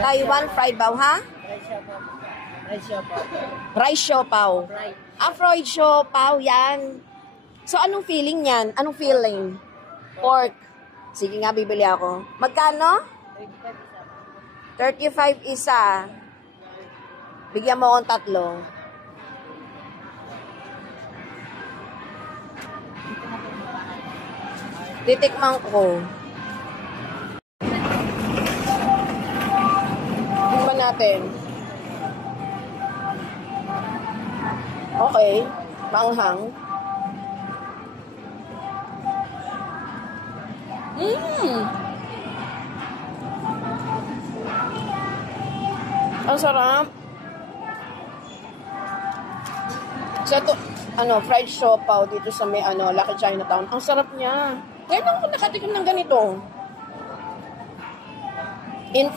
Taiwan fried bao, ha? Rice siopaw. Rice siopaw. Fried siopaw, yan. So, anong feeling yan? Anong feeling? Pork. Sige nga, bibili ako. Magkano? 35 isa. Bigyan mo akong 3. Titikman ko. Tingnan natin. Okay. Manghang. Ang sarap. So, ito, fried siopaw dito sa may, Lucky Chinatown. Ang sarap niya. Ngayon ako nakatikim ng ganito. In